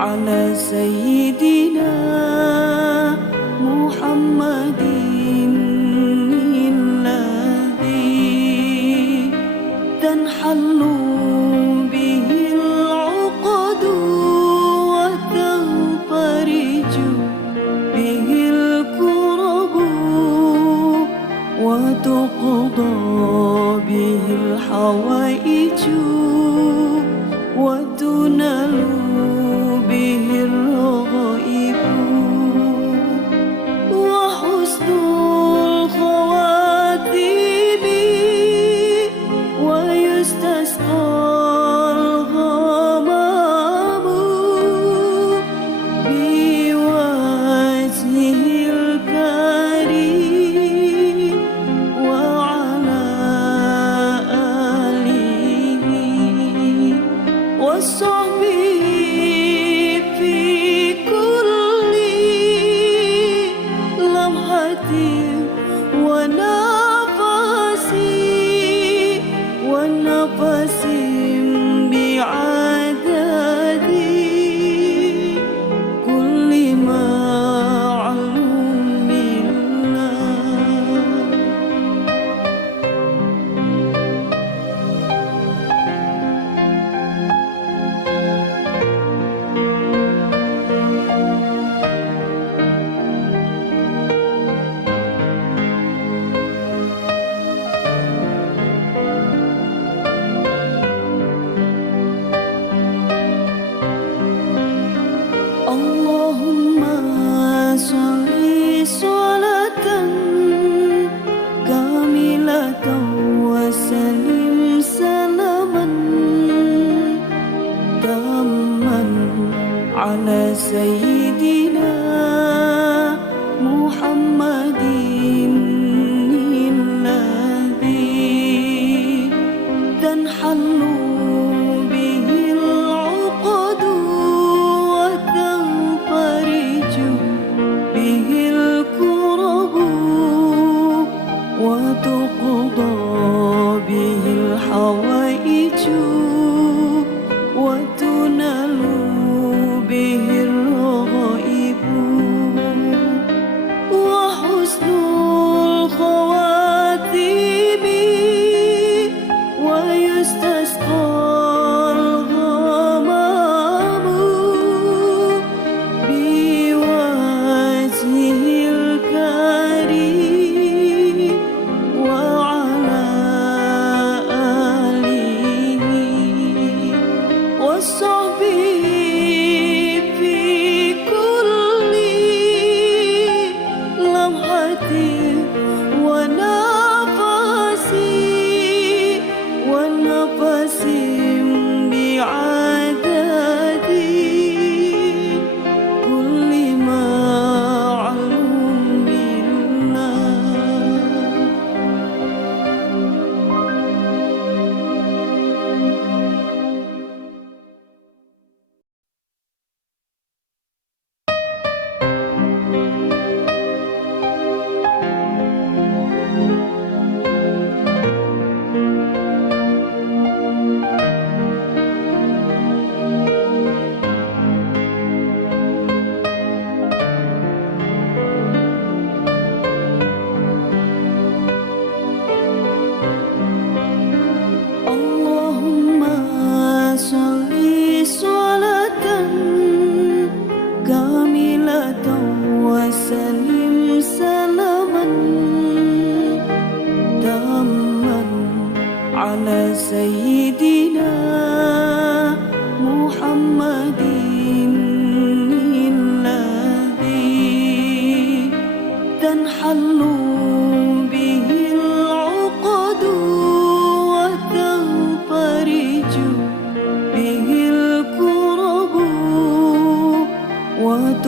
على سيدنا محمد الذي تنحل 欢乐随意的。just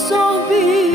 absorvi.